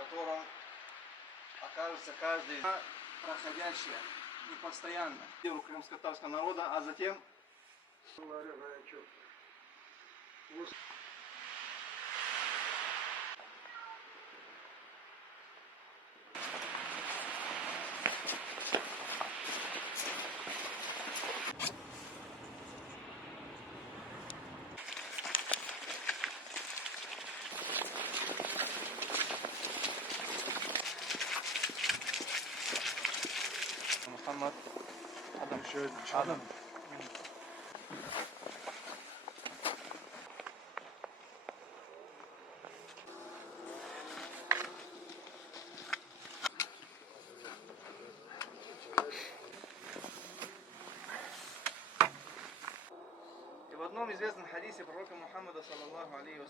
котором окажется каждый проходящий непостоянно в крымско-татарского народа, а затем Мухаммад Адам. И в одном известном хадисе пророка Мухаммада саллаллаху алейхи